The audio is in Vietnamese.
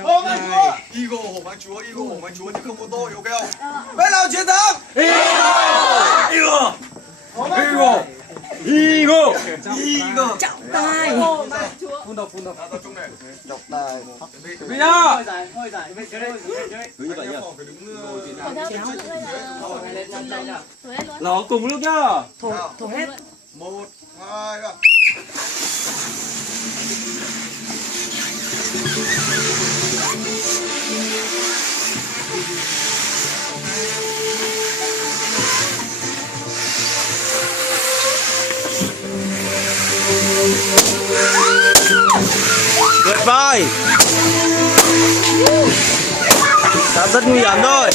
Hổ mang chúa. Eagle hổ mang chúa, Eagle hổ mang chúa nhưng không có tôi, ok không? Bên nào chiến thắng? Eagle. Eagle. Eagle. Trọng tài. Phun độc. Tập trung này. Trọng tài. Bây giờ. Cứ như vậy nhá. Phải đứng Nó cùng lúc nhá. Thổ hết. 1, 2, 3. Tuyệt vời. Đã rất nguy hiểm thôi.